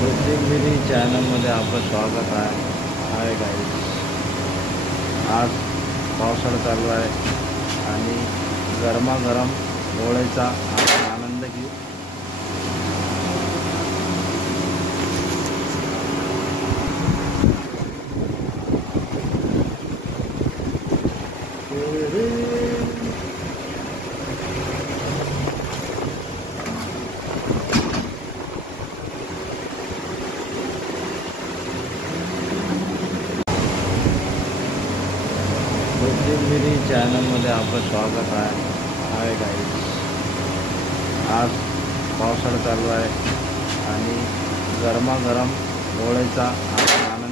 कोथिंबिरी चॅनलमध्ये आपलं स्वागत आहे. हाय गाईज, आज पावसाळा चालू आहे आणि गरमागरम होळीचा आपण आनंद घेऊ. कोथिंबिरी चॅनलमध्ये आपलं स्वागत आहे. हाय गाईज, आज पावसाळा चालू आहे आणि गरमागरम होळीचा आपण आनंद